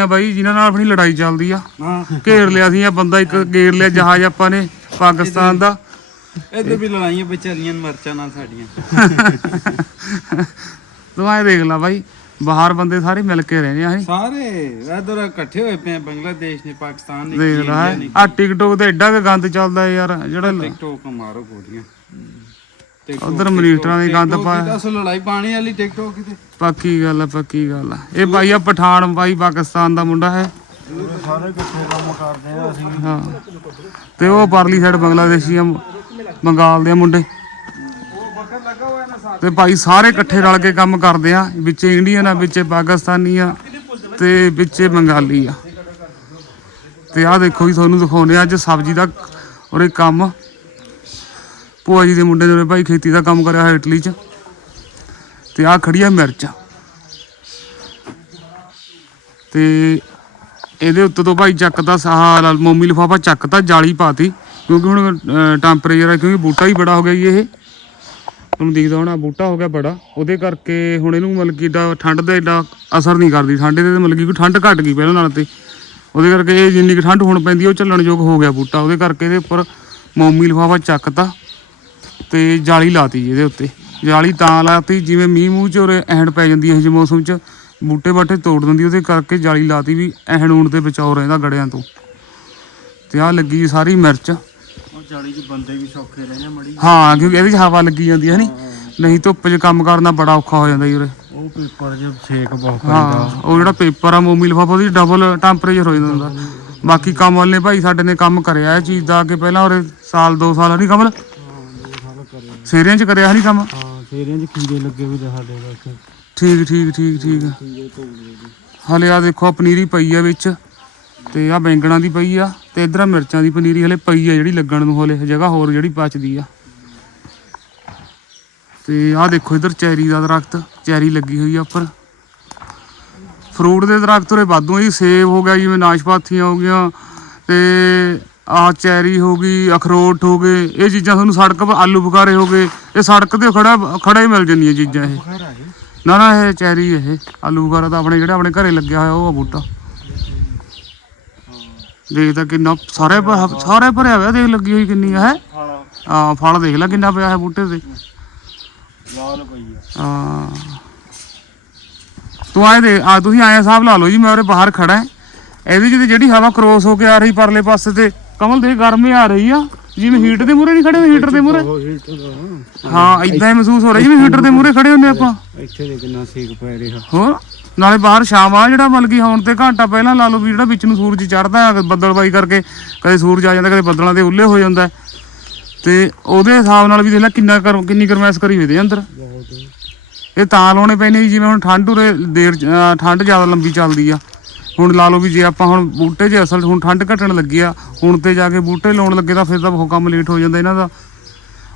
ਆ ਬਾਈ ਜਿਨ੍ਹਾਂ ਨਾਲ ਆਪਣੀ ਲੜਾਈ ਚੱਲਦੀ ਆ। ਹਾਂ। ਘੇਰ ਲਿਆ ਸੀ ਆ ਬੰਦਾ ਇੱਕ ਘੇਰ ਲਿਆ ਜਹਾਜ਼ ਆਪਾਂ ਨੇ ਪਾਕਿਸਤਾਨ ਦਾ। ਇੱਧਰ ਵੀ ਲੜਾਈਆਂ ਵਿਚਾਲੀਆਂ ਮਰਚਾਂ ਨਾਲ ਸਾਡੀਆਂ। ਤੂੰ ਐ ਦੇਖ ਲੈ ਬਾਈ ਬਾਹਰ ਬੰਦੇ ਸਾਰੇ ਮਿਲ ਕੇ ਰਹਿੰਦੇ ਆ ਸਾਰੇ ਇਧਰ ਇਕੱਠੇ ਹੋਏ ਪਏ ਬੰਗਲਾਦੇਸ਼ ਨੇ ਪਾਕਿਸਤਾਨ ਨੇ ਦੇਖ ਲੈ ਆ ਟਿਕਟੋਕ ਤੇ ਐਡਾ ਗੰਦ ਚੱਲਦਾ ਯਾਰ ਜਿਹੜਾ ਟਿਕਟੋਕ ਮਾਰੋ ਗੋਲੀਆਂ। ਉਧਰ ਮਨੀਟਰਾਂ ਦੀ ਗੰਦ ਪਾ ਦੱਸ ਲੜਾਈ ਪਾਣੀ ਵਾਲੀ ਟਿਕਟੋਕ ਕਿਤੇ। ਪੱਕੀ ਗੱਲ ਆ ਪੱਕੀ ਗੱਲ ਆ। ਇਹ ਬਾਈ ਆ ਪਠਾਨ ਬਾਈ ਪਾਕਿਸਤਾਨ ਦਾ ਮੁੰਡਾ ਹੈ। ਸਾਰੇ ਇਕੱਠੇ ਕੰਮ ਕਰਦੇ ਆ ਅਸੀਂ ਹਾਂ। ਤੇ ਉਹ ਪਰਲੀ ਸਾਈਡ ਬੰਗਲਾਦੇਸ਼ੀ ਆ ਬੰਗਾਲ ਦੇ ਮੁੰਡੇ। ਤੇ ਭਾਈ ਸਾਰੇ ਇਕੱਠੇ ਰਲ ਕੇ ਕੰਮ ਕਰਦੇ ਆ। ਵਿੱਚ ਇੰਡੀਅਨ ਆ ਵਿੱਚ ਪਾਕਿਸਤਾਨੀ ਆ ਤੇ ਵਿੱਚ ਬੰਗਾਲੀ ਆ। ਤੇ ਆਹ ਦੇਖੋ ਜੀ ਤੁਹਾਨੂੰ ਦਿਖਾਉਂਦੇ ਆ ਅੱਜ ਸਬਜ਼ੀ ਦਾ ਔਰ ਇਹ ਕੰਮ। ਭੂਆ ਜੀ ਦੇ ਮੁੰਡੇ ਨੇ ਉਰੇ ਭਾਈ ਖੇਤੀ ਦਾ ਕੰਮ ਕਰਿਆ ਹੋਇਆ ਇਟਲੀ 'ਚ। ਤੇ ਆਹ ਖੜੀ ਆ ਮਿਰਚ। ਤੇ ਇਹਦੇ ਉੱਤੇ ਤੋਂ ਭਾਈ ਚੱਕਦਾ ਸਾਹ ਮੋਮੀ ਲਿਫਾਫਾ ਚੱਕਤਾ ਜਾਲੀ ਪਾਤੀ। ਕਿਉਂਕਿ ਹੁਣ ਟੈਂਪਰੇਚਰ ਹੈ ਕਿਉਂਕਿ ਬੂਟਾ ਹੀ ਬੜਾ ਹੋ ਗਿਆ ਜੀ ਇਹ। ਤੁਹਾਨੂੰ ਦਿਖਦਾ ਹੋਣਾ, ਬੂਟਾ ਹੋ ਗਿਆ ਬੜਾ। ਉਹਦੇ ਕਰਕੇ ਹੁਣ ਇਹਨੂੰ ਮਤਲਬ ਕਿ ਏਡਾ ਠੰਡ ਦਾ ਏਡਾ ਅਸਰ ਨਹੀਂ ਕਰਦੀ। ਠੰਡ ਦੇ ਮਤਲਬ ਕਿ ਠੰਡ ਘਟ ਗਈ ਪਹਿਲਾਂ ਨਾਲ ਤੇ। ਉਹਦੇ ਕਰਕੇ ਇਹ ਜਿੰਨੀ ਕੁ ਠੰਡ ਹੁਣ ਪੈਂਦੀ ਉਹ ਚੱਲਣ ਯੋਗ ਹੋ ਗਿਆ ਬੂਟਾ। ਉਹਦੇ ਕਰਕੇ ਇਹਦੇ ਉੱਪਰ ਮੋਮੀ ਲਿਫਾਫਾ ਚੱਕਤਾ ਤੇ ਜਾਲੀ ਲਾਤੀ ਜੀ ਇਹਦੇ ਉੱਤੇ। ਜਾਲੀ ਤਾਂ ਲਾਤੀ ਜਿਵੇਂ ਮੀਂਹ ਮੂੰਹ ਚ ਔਰ ਐਹਣ ਪੈ ਜਾਂਦੀ ਹੈ ਇਹ ਜਿਹੇ ਮੌਸਮ ਚ। ਬੂਟੇ ਬਾਟੇ ਤੋੜ ਦਿੰਦੀ ਉਹਦੇ ਕਰਕੇ ਜਾਲੀ ਲਾਤੀ ਵੀ ਐਹਣ ਊਣ ਤੇ ਬਚਾਓ ਰਹਿੰਦਾ ਗੜਿਆਂ ਤੋਂ। ਤੇ ਆਹ ਲੱਗੀ ਜੀ ਸਾਰੀ ਮਿਰਚ। ਉਹ ਚਾਲੀ ਚ ਬੰਦੇ ਵੀ ਸੌਖੇ ਰਹਿਣੇ ਮੜੀ। ਹਾਂ ਕਿਉਂਕਿ ਇਹਦੇ 'ਚ ਹਵਾ ਲੱਗੀ ਜਾਂਦੀ ਹੈ ਨਹੀਂ ਧੁੱਪ 'ਚ ਕੰਮ ਕਰਨਾ ਬੜਾ ਔਖਾ ਹੋ ਜਾਂਦਾ ਜੀ ਉਰੇ। ਉਹ ਪੇਪਰ ਜੇ ਛੇਕ ਬਹੁਤ ਹਾਂ ਉਹ ਜਿਹੜਾ ਪੇਪਰ ਆ ਮੋਮੀ ਲਿਫਾਫਾ ਉਹਦੀ ਡਬਲ ਟੈਂਪਰੇਚਰ ਹੋ ਜਾਂਦਾ ਹੁੰਦਾ। ਬਾਕੀ ਕੰਮ ਵਾਲੇ ਨੇ ਭਾਈ ਸਾਡੇ ਨੇ ਕੰਮ ਕਰਿਆ ਇਹ ਚੀਜ਼ ਦਾ ਅੱਗੇ ਪਹਿਲਾਂ ਉਰੇ ਸਾਲ 2 ਸਾਲ ਨਹੀਂ ਕਮਲ? ਸੇਰਿਆਂ 'ਚ ਕਰਿਆ ਨਹੀਂ ਕੰਮ? ਹਾਂ ਫੇਰਿਆਂ ਚ ਕੀੜੇ ਲੱਗੇ ਵੀ ਤੇ ਸਾਡੇ ਬਸ। ਠੀਕ ਠੀਕ ਠੀਕ ਠੀਕ। ਹਲੇ ਆ ਦੇਖੋ ਆਹ ਪਨੀਰੀ ਪਈ ਆ ਵਿੱਚ ਤੇ ਆ ਬੈਂਗਣਾ ਦੀ ਪਈ ਆ ਤੇ ਇਧਰ ਮਿਰਚਾਂ ਦੀ ਪਨੀਰੀ ਹਲੇ ਪਈ ਆ ਜਿਹੜੀ ਲੱਗਣ ਨੂੰ ਹਲੇ ਜਗ੍ਹਾ ਹੋਰ ਜਿਹੜੀ ਬਚਦੀ ਆ। ਤੇ ਆ ਦੇਖੋ ਇਧਰ ਚੈਰੀ ਦਾ ਦਰਖਤ ਚੈਰੀ ਲੱਗੀ ਹੋਈ ਆ ਉੱਪਰ। ਫਰੂਟ ਦੇ ਦਰਖਤ ਉਰੇ ਵਾਧੂ ਆ ਜੀ ਸੇਬ ਹੋ ਗਿਆ ਜਿਵੇਂ ਨਾਸ਼ਪਾਤੀਆਂ ਹੋ ਗਈਆਂ ਤੇ ਆ ਚੈਰੀ ਹੋ ਗਈ ਅਖਰੋਟ ਹੋ ਗਏ ਇਹ ਚੀਜ਼ਾਂ ਤੁਹਾਨੂੰ ਸੜਕ 'ਤੇ ਆਲੂ ਬੁਖਾਰੇ ਹੋ ਗਏ ਇਹ ਸੜਕ ਤੇ ਖੜਾ ਖੜਾ ਹੀ ਮਿਲ ਜਾਂਦੀਆਂ ਚੀਜ਼ਾਂ ਇਹ। ਨਾ ਨਾ ਇਹ ਚੈਰੀ ਇਹ ਆਲੂ ਬੁਖਾਰਾ ਤਾਂ ਆਪਣੇ ਜਿਹੜਾ ਆਪਣੇ ਘਰੇ ਲੱਗਿਆ ਹੋਇਆ ਉਹ ਆ ਬੂਟਾ। ਦੇਖ ਤਾਂ ਕਿੰਨਾ ਸਾਰੇ ਸਾਰੇ ਭਰਿਆ ਹੋਇਆ ਦੇਖ ਲੱਗੀ ਹੋਈ ਕਿੰਨੀ ਹੈ? ਆ ਫਲ ਦੇਖ ਲੈ ਕਿੰਨਾ ਪਿਆ ਹੈ ਬੂਟੇ ਤੇ। ਲਾਲ ਪਈ ਆ। ਤੂੰ ਆਏ ਦੇ ਆ ਤੁਸੀਂ ਆਏ ਹਿਸਾਬ ਲਾ ਲਓ ਜੀ ਮੈਂ ਉਰੇ ਬਾਹਰ ਖੜਾ ਹਾਂ ਇਹਦੀ ਜਿਹੜੀ ਹਵਾ ਕ੍ਰੋਸ ਹੋ ਕੇ ਆ ਰਹੀ ਪਰਲੇ ਪਾਸੇ ਤੇ ਕਮਲ ਦੇ ਗਰਮੀ ਆ ਰਹੀ ਆ। ਜਿਵੇਂ ਹੀਟ ਦੇ ਮੂਹਰੇ ਨਹੀਂ ਖੜੇ ਹੁੰਦੇ ਹੀਟਰ ਦੇ ਉਹ ਦਾ ਹਾਂ ਇਦਾਂ ਹੀ ਮਹਿਸੂਸ ਹੋ ਰਿਹਾ ਜਿਵੇਂ ਹੀਟਰ ਦੇ ਮੂਹਰੇ ਖੜੇ ਹੁੰਦੇ ਆਪਾਂ। ਇੱਥੇ ਦੇ ਕਿੰਨਾ ਸੇਕ ਪੈ ਰਿਹਾ। ਹੋਰ? ਨਾਲੇ ਬਾਹਰ ਸ਼ਾਮ ਆ ਜਿਹੜਾ ਕਿ ਹੁਣ ਤੇ ਘੰਟਾ ਪਹਿਲਾਂ ਲਾ ਲਓ ਵੀ ਜਿਹੜਾ ਵਿੱਚ ਨੂੰ ਸੂਰਜ ਚੜਦਾ ਬੱਦਲਬਾਈ ਕਰਕੇ ਕਦੇ ਸੂਰਜ ਆ ਜਾਂਦਾ ਕਦੇ ਬੱਦਲਾਂ ਦੇ ਉੱਲੇ ਹੋ ਜਾਂਦਾ। ਹੈ। ਤੇ ਉਹਦੇ ਹਿਸਾਬ ਨਾਲ ਵੀ ਦੇਖ ਲੈ ਕਿੰਨਾ ਗਰਮ- ਕਿੰਨੀ ਗਰਮੈਸ਼ ਕਰੀ ਹੋਈ ਦੇ ਅੰਦਰ। ਬਹੁਤ। ਇਹ ਤਾਂ ਲਾਉਣੇ ਪੈਣੇ ਜੀ ਜਿਵੇਂ ਹੁਣ ਠੰਡ ਉਰੇ ਦੇਰ ਅਹ ਠੰਡ ਜ਼ਿਆਦਾ ਲੰਬੀ ਚੱਲਦੀ ਆ। ਹੁਣ ਲਾ ਲਓ ਵੀ ਜੇ ਆਪਾਂ ਹੁਣ ਬੂਟੇ ਜੇ ਅਸਲ ਹੁਣ ਠੰਡ ਘਟਣ ਲੱਗੀ ਆ, ਹੁਣ ਤੇ ਜਾ ਕੇ ਬੂਟੇ ਲਾਉਣ ਲੱਗੇ ਤਾਂ ਫਿਰ ਤਾਂ ਬਹੁਤ ਕੰਮ ਲੇਟ ਹੋ ਜਾਂਦਾ ਇਹਨਾਂ ਦਾ।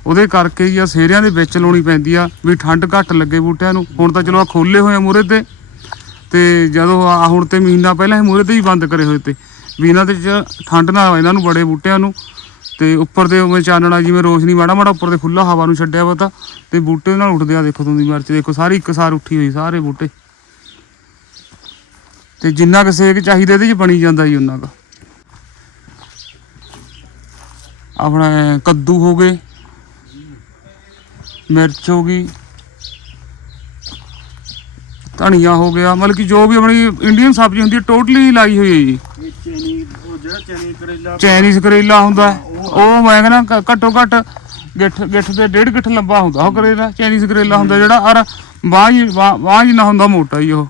ਉਹਦੇ ਕਰਕੇ ਹੀ ਆ ਸੇਰਿਆਂ ਦੇ ਵਿੱਚ ਲਾਉਣੀ ਪੈਂਦੀ ਆ ਵੀ ਠੰਡ ਘੱਟ ਲੱਗੇ ਬੂਟਿਆਂ ਨੂੰ। ਹੁਣ ਤਾਂ ਚਲੋ ਆ ਖੋਲੇ ਹੋਏ ਆ ਮੂਰੇ ਤੇ। ਤੇ ਜਦੋਂ ਆ ਹੁਣ ਤੇ ਮਹੀਨਾ ਪਹਿਲਾਂ ਇਹ ਮੂਰੇ ਤੇ ਹੀ ਬੰਦ ਕਰੇ ਹੋਏ ਤੇ। ਵੀ ਇਹਨਾਂ ਦੇ ਚ ਠੰਡ ਨਾਲ ਇਹਨਾਂ ਨੂੰ ਬੜੇ ਬੂਟਿਆਂ ਨੂੰ। ਤੇ ਉੱਪਰ ਦੇ ਉਵੇਂ ਚਾਨਣਾ ਜਿਵੇਂ ਰੋਸ਼ਨੀ ਮਾੜਾ ਮਾੜਾ ਉੱਪਰ ਤੇ ਖੁੱਲਾ ਹਵਾ ਨੂੰ ਛੱਡਿਆ ਵਾ ਤਾਂ। ਤੇ ਬੂਟੇ ਨਾਲ ਉੱਠਦੇ ਆ ਦੇਖੋ ਤੁਸੀਂ ਮਿਰਚ, ਦੇਖੋ ਸਾਰੀ ਇੱਕ ਸਾਰ ਉੱਠੀ ਹੋਈ, ਸਾਰੇ ਬੂਟੇ। ਤੇ ਜਿੰਨਾ ਕੁ ਸੇਕ ਚਾਹੀਦਾ ਇਹਦੇ 'ਚ ਬਣੀ ਜਾਂਦਾ ਜੀ ਉਹਨਾਂ ਦਾ ਆਪਣਾ ਕੱਦੂ ਹੋ ਗਏ ਮਿਰਚ ਹੋ ਗਈ ਧਨੀਆ ਹੋ ਗਿਆ ਮਤਲਬ ਕਿ ਜੋ ਵੀ ਆਪਣੀ ਇੰਡੀਅਨ ਸਬਜ਼ੀ ਹੁੰਦੀ ਹੈ ਟੋਟਲੀ ਲਾਈ ਹੋਈ ਹੈ ਜੀ। ਇਹ ਚੈਨੀ ਉਹ ਜਿਹੜਾ ਚੈਨੀ ਕਰੇਲਾ ਚਾਈਨੀਜ਼ ਕਰੇਲਾ ਹੁੰਦਾ ਉਹ ਮੈਂ ਕਹਿੰਦਾ ਘੱਟੋ ਘੱਟ ਗਿੱਠ ਗਿੱਠ ਦੇ ਡੇਢ ਗਿੱਠ ਲੰਬਾ ਹੁੰਦਾ ਉਹ ਕਰੇਲਾ ਚਾਈਨੀਜ਼ ਕਰੇਲਾ ਹੁੰਦਾ ਜਿਹੜਾ ਔਰ ਬਾਂਹ ਬਾਂਹ ਜਿੰਨਾ ਹੁੰਦਾ ਮੋਟਾ ਹੀ ਉਹ।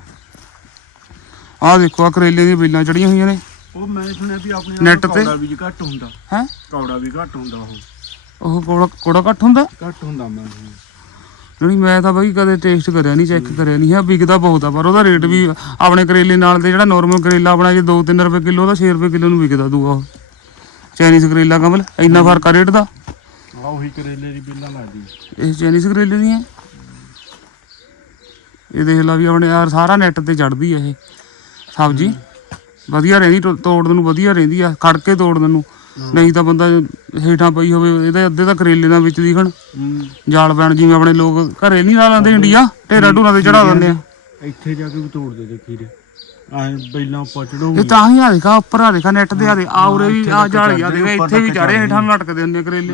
ਆਹ ਦੇਖੋ ਆ ਕਰੇਲੇ ਦੀਆਂ ਬੇਲਾਂ ਚੜੀਆਂ ਹੋਈਆਂ ਨੇ। ਉਹ ਮੈਂ ਸੁਣਿਆ ਵੀ ਆਪਣੇ ਨੈੱਟ ਤੇ? ਕੌੜਾ ਵੀ ਘੱਟ ਹੁੰਦਾ। ਹੈ? ਕੌੜਾ ਵੀ ਘੱਟ ਹੁੰਦਾ ਉਹ। ਉਹ ਕੋੜਾ ਕੋੜਾ ਘੱਟ ਹੁੰਦਾ? ਘੱਟ ਹੁੰਦਾ ਮੈਂ ਸੁਣਿਆ। ਨਹੀਂ ਮੈਂ ਤਾਂ ਬਾਈ ਕਦੇ ਟੇਸਟ ਕਰਿਆ ਨਹੀਂ ਚੈੱਕ ਕਰਿਆ ਨਹੀਂ ਹੈ ਵਿਕਦਾ ਬਹੁਤ ਆ ਪਰ ਉਹਦਾ ਰੇਟ ਵੀ ਆਪਣੇ ਕਰੇਲੇ ਨਾਲ ਤੇ ਜਿਹੜਾ ਨਾਰਮਲ ਕਰੇਲਾ ਆਪਣਾ ਜੇ 2-3 ਰੁਪਏ ਕਿਲੋ ਦਾ 6 ਰੁਪਏ ਕਿਲੋ ਨੂੰ ਵਿਕਦਾ ਦੂਆ ਉਹ। ਚਾਈਨੀਜ਼ ਕਰੇਲਾ ਕਮਲ ਇੰਨਾ ਫ਼ਰਕ ਆ ਰੇਟ ਦਾ? ਆਹ ਉਹੀ ਕਰੇਲੇ ਦੀ ਬਿੱਲਾਂ ਲੱਗਦੀ ਇਹ ਚਾਈਨੀਜ਼ ਕਰੇਲੇ ਦੀਆਂ? ਇਹ ਦੇਖ ਲਾ ਵੀ ਆਪਣੇ ਯਾਰ ਸਾਰਾ ਨੈਟ ਤੇ ਚੜਦੀ ਆ ਇਹ। ਸਬਜ਼ੀ। ਵਧੀਆ ਰਹਿੰਦੀ ਤੋੜਨ ਨੂੰ ਵਧੀਆ ਰਹਿੰਦੀ ਆ ਖੜ ਕੇ ਤੋੜਨ ਨੂੰ। ਨਹੀਂ ਤਾਂ ਬੰਦਾ ਹੇਠਾਂ ਪਈ ਹੋਵੇ ਇਹਦੇ ਅੱਧੇ ਤਾਂ ਕਰੇਲੇ ਨਾਲ ਵਿੱਚ ਦਿਖਣ ਹੂੰ। ਜਾਲ ਪੈਣ ਜਿਵੇਂ ਆਪਣੇ ਲੋਕ ਘਰੇ ਨਹੀਂ ਲਾ ਲੈਂਦੇ ਇੰਡੀਆ ਢੇਰਾ ਢੂਰਾ ਤੇ ਚੜਾ ਦਿੰਦੇ ਆ। ਇੱਥੇ ਜਾ ਕੇ ਵੀ ਤੋੜਦੇ ਦੇ ਖੀਰੇ ਐ ਬੈਲਾਂ ਇਹ ਪਚੜੂਗੀ ਤਾਂ ਹੀ ਆ ਦੇਖਾ ਉੱਪਰ ਆ ਦੇਖਾ ਨੈਟ ਦੇ ਆ ਦੇ ਆ ਉਰੇ ਵੀ ਆ ਜਾਲੀ ਆ ਦੇਖ ਇੱਥੇ ਵੀ ਚੜੇ ਹੇਠਾਂ ਨੂੰ ਲਟਕਦੇ ਹੁੰਦੇ ਆ ਕਰੇਲੇ।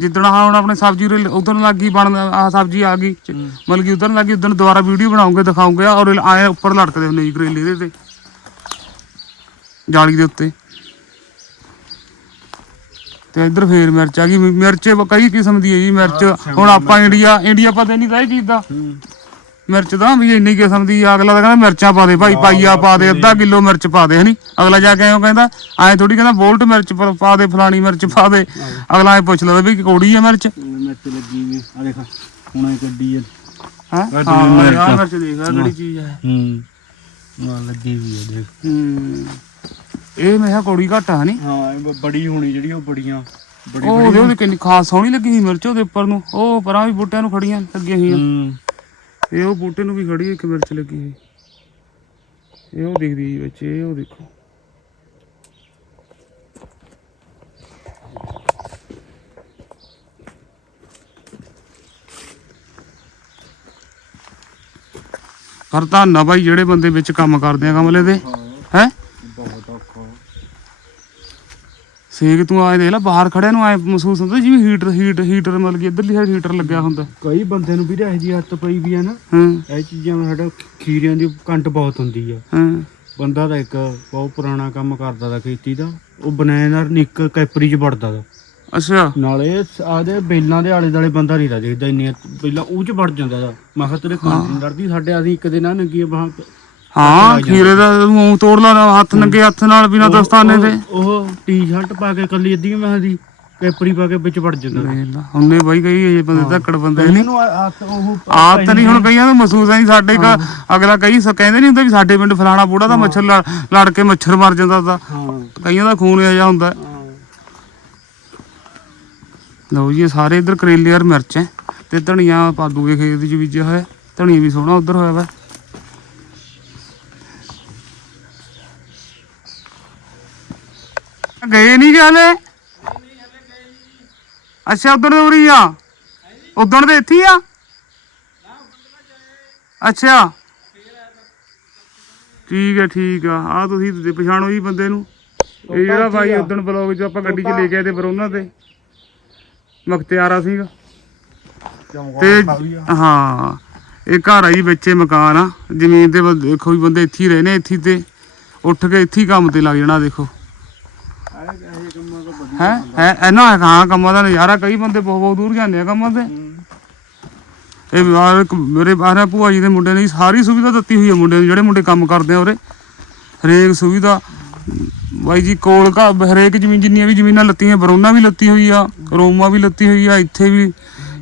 ਜਿੱਦਣ ਆਹ ਹੁਣ ਆਪਣੇ ਸਬਜ਼ੀ ਉਧਰ ਲੱਗੀ ਬਣ ਆ ਸਬਜ਼ੀ ਆ ਗਈ। ਮਤਲਬ ਕਿ ਉਧਰ ਲੱਗੀ ਉਧਰ ਦੁਬਾਰਾ ਵੀਡੀਓ ਬਣਾਉਂਗੇ ਦਿਖਾਉਂਗੇ ਔਰ ਆਏ ਉੱਪਰ ਲਟਕਦੇ ਹੁੰਦੇ ਜੀ ਕਰੇਲੇ ਇਹਦੇ ਤੇ ਜਾਲੀ ਦੇ ਉੱਤੇ। ਤੇ ਇੱਧਰ ਫੇਰ ਮਿਰਚ ਆ ਗਈ। ਮਿਰਚ ਕਈ ਕਿਸਮ ਦੀ ਹੈ ਜੀ ਮਿਰਚ। ਹੁਣ ਆਪਾਂ ਇੰਡੀਆ ਇੰਡੀਆ ਪਤਾ ਨਹੀਂ ਤਾਂ ਇਹ ਚੀਜ਼ ਦਾ। ਮਿਰਚ ਦਾ ਵੀ ਇੰਨੀ ਕਿਸਮ ਦੀ ਆ, ਅਗਲਾ ਤਾਂ ਕਹਿੰਦਾ ਮਿਰਚਾਂ ਪਾ ਦੇ ਭਾਈ ਪਾਈਆ ਪਾ ਦੇ ਅੱਧਾ ਕਿਲੋ ਮਿਰਚ ਪਾ ਦੇ ਹਨੀ? ਅਗਲਾ ਜਾ ਕੇ ਐਂ ਕਹਿੰਦਾ ਐਂ ਥੋੜੀ ਕਹਿੰਦਾ ਵੋਲਟ ਮਿਰਚ ਪਾ- ਪਾ ਦੇ ਫਲਾਣੀ ਮਿਰਚ ਪਾ ਦੇ। ਅਗਲਾ ਐ ਪੁੱਛ ਲਵੇ ਵੀ ਕੋੜੀ ਹੈ ਮਿਰਚ? ਮਿਰਚ ਲੱਗੀ ਵੀ ਆ। ਦੇਖ ਹੁਣ ਇਹ ਗੱਡੀ ਹੈ ਹੈ? ਆਹ ਹਾਂ ਮਿਰਚ ਯਾਰ ਆ। ਮਿਰਚ ਦੇਖ ਆ ਕਿਹੜੀ ਚੀਜ਼ ਹੈ। ਹੂੰ। ਆ ਲੱਗੀ ਵੀ ਹੈ ਦੇਖ। ਹੂੰ। ਇਹ ਮੈਂ ਕਿਹਾ ਕੋੜੀ ਘੱਟ ਆ ਹਨੀ? ਹਾਂ ਇਹ ਬ- ਬੜੀ ਹੋਣੀ ਜਿਹੜੀ ਉਹ ਬੜੀਆਂ। ਬੜੀ ਉਹ ਉਹਦੇ ਉਹਦੇ ਕਿੰਨੀ ਖਾਸ ਸੋਹਣੀ ਲੱਗੀ ਸੀ ਮਿਰਚ ਉਹਦੇ ਉੱਪਰ ਨੂੰ। ਉਹ ਪਰਾਂ ਵੀ ਬੂਟਿਆਂ ਨੂੰ ਖੜੀਆਂ ਲੱਗੀਆਂ ਹੋਈਆਂ। ਹੂੰ। ਇਹ ਉਹ ਬੂਟੇ ਨੂੰ ਵੀ ਖੜੀ ਇੱਕ ਮਿਰਚ ਲੱਗੀ ਹੋਈ। ਇਹ ਉਹ ਦਿਖਦੀ ਜੀ ਵਿੱਚ, ਇਹ ਉਹ ਦੇਖੋ। ਪਰ ਧੰਨਾ ਭਾਈ ਜਿਹੜੇ ਬੰਦੇ ਵਿੱਚ ਕੰਮ ਕਰਦੇ ਆ ਕਮਲੇ ਦੇ, ਹੈ ਬਹੁਤ ਔਖਾ ਸੇਕ ਤੂੰ ਆਏ ਦੇਖ ਲੈ ਬਾਹਰ ਖੜਿਆ ਨੂੰ ਆਏ ਮਹਿਸੂਸ ਹੁੰਦਾ ਜਿਵੇਂ ਹੀਟਰ ਹੀਟ ਹੀਟਰ ਮਤਲਬ ਕਿ ਇਧਰਲੀ ਸਾਈਡ ਹੀਟਰ ਲੱਗਿਆ ਹੁੰਦਾ। ਕਈ ਬੰਦੇ ਨੂੰ ਵੀ ਇਹੋ ਹੱਥ ਪਈ ਵੀ ਆ ਨਾ ਹਾਂ। ਇਹ ਚੀਜ਼ਾਂ ਨਾਲ ਸਾਡਾ ਖੀਰਿਆਂ ਦੀ ਕੰਟ ਬਹੁਤ ਹੁੰਦੀ ਆ। ਹਾਂ। ਬੰਦਾ ਤਾਂ ਇੱਕ ਬਹੁਤ ਪੁਰਾਣਾ ਕੰਮ ਕਰਦਾ ਦਾ ਖੇਤੀ ਦਾ ਉਹ ਬਨੈਨਰ ਨਿੱਕ ਕੈਪਰੀ ਚ ਵੜਦਾ ਦਾ ਅੱਛਾ। ਨਾਲੇ ਆਦੇ ਬੇਲਾਂ ਦੇ ਆਲੇ ਦਾਲੇ ਬੰਦਾ ਨਹੀਂ ਦਾ ਦੇਖਦਾ ਇੰਨੀਆਂ ਬੇਲਾਂ ਉਹ ਚ ਵੜ ਜਾਂਦਾ ਦਾ ਮੈਂ ਕਿਹਾ ਤੇਰੇ ਕੰਨ ਸਾਡੇ ਅਸੀਂ ਇੱਕ ਦਿਨ ਆ ਨੰਗੀ ਬਾਹ ਹਾਂ ਖੀਰੇ ਦਾ ਮੂੰਹ ਤੋੜ ਲਾ ਹੱਥ ਨੰਗੇ ਹੱਥ ਨਾਲ ਬਿਨਾ ਦਸਤਾਨੇ ਦੇ। ਉਹ ਟੀ-ਸ਼ਰਟ ਪਾ ਕੇ ਕੱਲੀ ਅੱਧੀ ਮੈਂ ਦੀ ਕੈਪਰੀ ਪਾ ਕੇ ਵਿੱਚ ਵੜ ਜਾਂਦਾ। ਉਹਨੇ ਬਾਈ ਕਈ ਇਹ ਬੰਦੇ ਧੱਕੜ ਬੰਦੇ ਉਹ ਆਦਤ ਨਹੀਂ ਹੁਣ ਕਈਆਂ ਨੂੰ ਮਹਿਸੂਸ ਨਹੀਂ ਸਾਡੇ ਘਰ ਅਗਲਾ ਕਈ ਕਹਿੰਦੇ ਨਹੀਂ ਹੁੰਦੇ ਵੀ ਸਾਡੇ ਪਿੰਡ ਫਲਾਣਾ ਬੂੜਾ ਦਾ ਮੱਛਰ ਲੜ- ਕੇ ਮੱਛਰ ਮਰ ਜਾਂਦਾ ਤਾਂ। ਕਈਆਂ ਦਾ ਖੂਨ ਇਹੋ ਜਿਹਾ ਹੁੰਦਾ। ਲਓ ਜੀ ਸਾਰੇ ਇੱਧਰ ਕਰੇਲੇ ਔਰ ਮਿਰਚ ਤੇ ਧਨੀਆ ਪਾ ਦੂਗੇ ਖੇਤ ਵਿੱਚ ਬੀਜਿਆ ਹੋਇਆ ਧਨੀਆ ਵੀ ਸੋਹਣਾ ਉੱਧਰ ਹੋਇਆ ਵਾ। ਗਏ ਨਹੀਂ ਗਾਲੇ ਅੱਛਾ ਉਧਰ ਉਰੀ ਆ। ਉਧਰ ਦੇ ਇੱਥੇ ਆ? ਅੱਛਾ। ਠੀਕ ਹੈ ਠੀਕ ਆ। ਆ ਤੁਸੀਂ ਤੇ ਪਛਾਣੋ ਜੀ ਬੰਦੇ ਨੂੰ। ਇਹ ਜਿਹੜਾ ਬਾਈ ਉਦਣ ਬਲੌਗ 'ਚ ਆਪਾਂ ਗੱਡੀ 'ਚ ਲੈ ਕੇ ਆਏ ਤੇ ਬਰੋਨਾ ਤੇ ਮਖਤਿਆਰਾ ਸੀਗਾ। ਤੇ ਹਾਂ ਇਹ ਘਰ ਆ ਜੀ ਵਿੱਚੇ ਮਕਾਨ ਆ। ਜ਼ਮੀਨ ਤੇ ਬਸ ਦੇਖੋ ਵੀ ਬੰਦੇ ਇੱਥੇ ਹੀ ਰਹੇ ਨੇ ਇੱਥੇ ਤੇ ਉੱਠ ਕੇ ਇੱਥੇ ਹੀ ਕੰਮ ਤੇ ਲੱਗ ਜਾਣਾ ਦੇਖੋ। ਹੈ? ਹੈ? ਇਹਨਾਂ ਹਾਂ ਕੰਮਾਂ ਦਾ ਨਜ਼ਾਰਾ ਕਈ ਬੰਦੇ ਬਹੁਤ ਬਹੁਤ ਦੂਰ ਜਾਂਦੇ ਆ ਕੰਮਾਂ ਤੇ। ਇਹ ਬਾਹਰ ਇੱਕ ਮੇਰੇ ਬਾਹਰ ਭੂਆ ਜੀ ਦੇ ਮੁੰਡੇ ਨੇ ਸਾਰੀ ਸੁਵਿਧਾ ਦਿੱਤੀ ਹੋਈ ਹੈ ਮੁੰਡੇ ਨੂੰ ਜਿਹੜੇ ਮੁੰਡੇ ਕੰਮ ਕਰਦੇ ਆ ਉਰੇ। ਹਰੇਕ ਸੁਵਿਧਾ। ਬਾਈ ਜੀ ਕੋਲ ਘਰ ਹਰੇਕ ਜ਼ਮੀਨ ਜਿੰਨੀਆਂ ਵੀ ਜ਼ਮੀਨਾਂ ਲੱਤੀਆਂ ਬਰੋਨਾ ਵੀ ਲੱਤੀ ਹੋਈ ਆ ਰੋਮਾ ਵੀ ਲੱਤੀ ਹੋਈ ਆ ਇੱਥੇ ਵੀ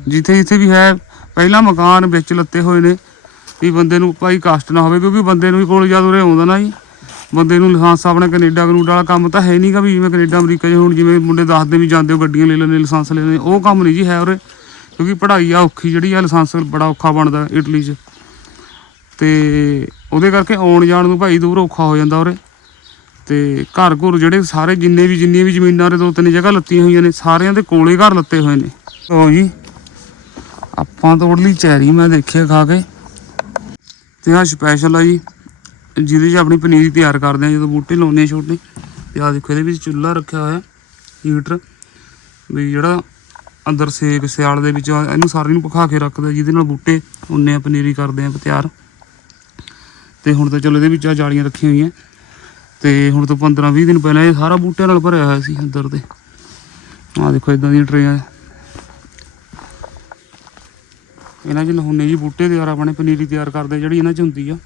ਜਿੱਥੇ ਜਿੱਥੇ ਵੀ ਹੈ ਪਹਿਲਾ ਮਕਾਨ ਵਿੱਚ ਲੱਤੇ ਹੋਏ ਨੇ ਵੀ ਬੰਦੇ ਨੂੰ ਭਾਈ ਕਸ਼ਟ ਨਾ ਹੋਵੇ ਕਿਉਂਕਿ ਬੰਦੇ ਨੂੰ ਵੀ ਕੋਲ ਜਦ ਉਰੇ ਆਉਂਦਾ ਨਾ ਜੀ। ਬੰਦੇ ਨੂੰ ਲਾਇਸੈਂਸ ਆਪਣੇ ਕੈਨੇਡਾ ਕਨੂਡਾ ਵਾਲਾ ਕੰਮ ਤਾਂ ਹੈ ਨਹੀਂਗਾ ਵੀ ਜਿਵੇਂ ਕੈਨੇਡਾ, ਅਮਰੀਕਾ 'ਚ ਹੁਣ, ਜਿਵੇਂ ਮੁੰਡੇ ਦੱਸਦੇ ਵੀ ਜਾਂਦੇ ਹੋ ਗੱਡੀਆਂ ਲੈ ਲੈਂਦੇ, ਲਾਇਸੈਂਸ ਲੈ ਲੈਂਦੇ, ਉਹ ਕੰਮ ਨਹੀਂ ਜੀ ਹੈ ਉਰੇ, ਕਿਉਂਕਿ ਪੜ੍ਹਾਈ ਆ ਔਖੀ ਜਿਹੜੀ ਆ, ਲਾਇਸੈਂਸ ਬੜਾ ਔਖਾ ਬਣਦਾ ਇਟਲੀ 'ਚ। ਤੇ ਉਹਦੇ ਕਰਕੇ ਆਉਣ ਜਾਣ ਨੂੰ ਭਾਈ ਦੂਰ ਔਖਾ ਹੋ ਜਾਂਦਾ ਉਰੇ। ਤੇ ਘਰ ਘੁਰ ਜਿਹੜੇ ਸਾਰੇ ਜਿੰਨੇ ਵੀ, ਜਿੰਨੀਆਂ ਵੀ ਜ਼ਮੀਨਾਂ ਉਰੇ ਦੋ ਤਿੰਨ ਜਗ੍ਹਾ ਲੱਤੀਆਂ ਹੋਈਆਂ ਨੇ, ਸਾਰਿਆਂ ਦੇ ਕੋਲੇ ਘਰ ਲੱਤੇ ਹੋਏ ਨੇ। ਲਓ ਜੀ, ਆਪਾਂ ਤੋੜ ਲਈ ਚੈਰੀ ਮੈਂ ਦੇਖਿਆ ਖਾ ਕੇ। ਤੇ ਆ ਸਪੈਸ਼ਲ ਆ ਜੀ। ਜਿਹਦੇ 'ਚ ਆਪਣੀ ਪਨੀਰੀ ਤਿਆਰ ਕਰਦੇ ਆ, ਜਦੋਂ ਬੂਟੇ ਲਾਉਂਦੇ ਆ ਛੋਟੇ। ਤੇ ਆ ਦੇਖੋ, ਇਹਦੇ ਵਿੱਚ ਚੁੱਲ੍ਹਾ ਰੱਖਿਆ ਹੋਇਆ, ਹੀਟਰ। ਵੀ ਜਿਹੜਾ ਅੰਦਰ ਸੇਕ, ਸਿਆਲ ਦੇ ਵਿੱਚ ਇਹਨੂੰ ਸਾਰੀ ਨੂੰ ਪਕਾ ਕੇ ਰੱਖਦਾ, ਜਿਹਦੇ ਨਾਲ ਬੂਟੇ ਉਨੇ ਆ, ਪਨੀਰੀ ਕਰਦੇ ਆ, ਤਿਆਰ। ਤੇ ਹੁਣ ਤਾਂ ਚਲੋ ਇਹਦੇ ਵਿੱਚ ਆ ਜਾਲੀਆਂ ਰੱਖੀਆਂ ਹੋਈਆਂ। ਤੇ ਹੁਣ ਤੋਂ 15 20 ਦਿਨ ਪਹਿਲਾਂ ਇਹ ਸਾਰਾ ਬੂਟਿਆਂ ਨਾਲ ਭਰਿਆ ਹੋਇਆ ਸੀ ਅੰਦਰ ਦੇ ਆ ਦੇਖੋ ਇਦਾਂ ਦੀਆਂ ਟਰੇਆਂ। ਇਹਨਾਂ 'ਚ ਲਹੁਣੇ ਜੀ ਬੂਟੇ ਤਿਆਰ ਆਪਣੇ ਪਨੀਰੀ ਤਿਆਰ ਕਰਦੇ ਜਿਹੜੀ ਇਹਨਾਂ 'ਚ ਹੁੰਦੀ ਆ।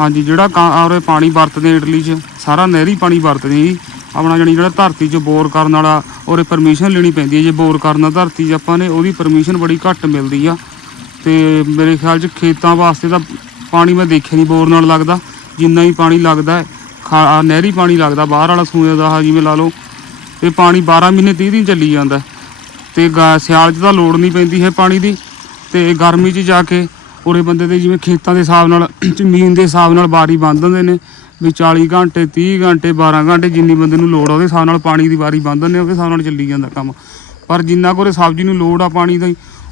ਹਾਂਜੀ, ਜਿਹੜਾ ਕਾ- ਆਉਰੇ ਪਾਣੀ ਵਰਤਦੇ ਆ ਇਟਲੀ 'ਚ, ਸਾਰਾ ਨਹਿਰੀ ਪਾਣੀ ਵਰਤਦੇ ਆ ਜੀ। ਆਪਣਾ ਜਾਣੀ ਜਿਹੜਾ ਧਰਤੀ 'ਚ ਬੋਰ ਕਰਨ ਵਾਲਾ ਉਹਰੇ ਪਰਮਿਸ਼ਨ ਲੈਣੀ ਪੈਂਦੀ ਹੈ ਜੇ। ਬੋਰ ਕਰਨਾ ਧਰਤੀ 'ਚ ਆਪਾਂ ਨੇ ਉਹਦੀ ਪਰਮਿਸ਼ਨ ਬੜੀ ਘੱਟ ਮਿਲਦੀ ਆ। ਤੇ ਮੇਰੇ ਖਿਆਲ 'ਚ ਖੇਤਾਂ ਵਾਸਤੇ ਤਾਂ ਪਾਣੀ ਮੈਂ ਦੇਖਿਆ ਨਹੀਂ ਬੋਰ ਨਾਲ ਲੱਗਦਾ। ਜਿੰਨਾ ਹੀ ਪਾਣੀ ਲੱਗਦਾ ਖਾ- ਨਹਿਰੀ ਪਾਣੀ ਲੱਗਦਾ, ਬਾਹਰ ਵਾਲਾ ਸੂਏ ਦਾ ਆਹ ਜਿਵੇਂ ਲਾ ਲਓ। ਇਹ ਪਾਣੀ 12 ਮਹੀਨੇ 30 ਦਿਨ ਚੱਲੀ ਜਾਂਦਾ ਹੈ। ਤੇ ਗਾ- ਸਿਆਲ 'ਚ ਤਾਂ ਲੋੜ ਨਹੀਂ ਪੈਂਦੀ ਹੈ ਪਾਣੀ ਦੀ। ਤੇ ਗਰਮੀ 'ਚ ਜਾ ਕੇ ਉਰੇ ਬੰਦੇ ਦੇ ਜਿਵੇਂ ਖੇਤਾਂ ਦੇ ਹਿਸਾਬ ਨਾਲ ਜ਼ਮੀਨ ਦੇ ਹਿਸਾਬ ਨਾਲ ਬਾਰੀ ਬੰਨ ਦਿੰਦੇ ਨੇ, ਵੀ 40 ਘੰਟੇ 30 ਘੰਟੇ 12 ਘੰਟੇ ਜਿੰਨੀ ਬੰਦੇ ਨੂੰ ਲੋੜ ਆ, ਉਹਦੇ ਹਿਸਾਬ ਨਾਲ ਪਾਣੀ ਦੀ ਵਾਰੀ ਬੰਨ ਦਿੰਦੇ ਉਹਦੇ ਹਿਸਾਬ ਨਾਲ ਚੱਲੀ ਜਾਂਦਾ ਕੰਮ। ਪਰ ਜਿੰਨਾ ਕੋਰੇ ਸਬਜ਼ੀ ਨੂੰ ਲੋੜ ਆ ਪਾਣੀ ਦਾ,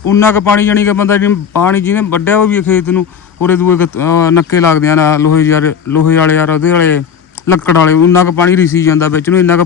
ਉਨਾ ਕ ਪਾਣੀ ਜਾਣੀ ਕਿ ਬੰਦਾ ਜਿਵੇਂ ਪਾਣੀ ਜਿਹਨੇ ਵੱਢਿਆ ਉਹ ਵੀ ਖੇਤ ਨੂੰ, ਉਰੇ ਦੂਏ ਨੱਕੇ ਲੱਗਦੇ ਆ ਨਾ, ਲੋਹੇ ਯਾਰ, ਲੋਹੇ ਵਾਲੇ ਯਾਰ, ਉਹਦੇ ਵਾਲੇ, ਲੱਕੜ ਵਾਲੇ, ਉਨਾ ਕ ਪਾਣੀ ਰਿਸੀ ਜਾਂਦਾ ਵਿੱਚ ਨੂੰ, ਇੰਨਾ ਕ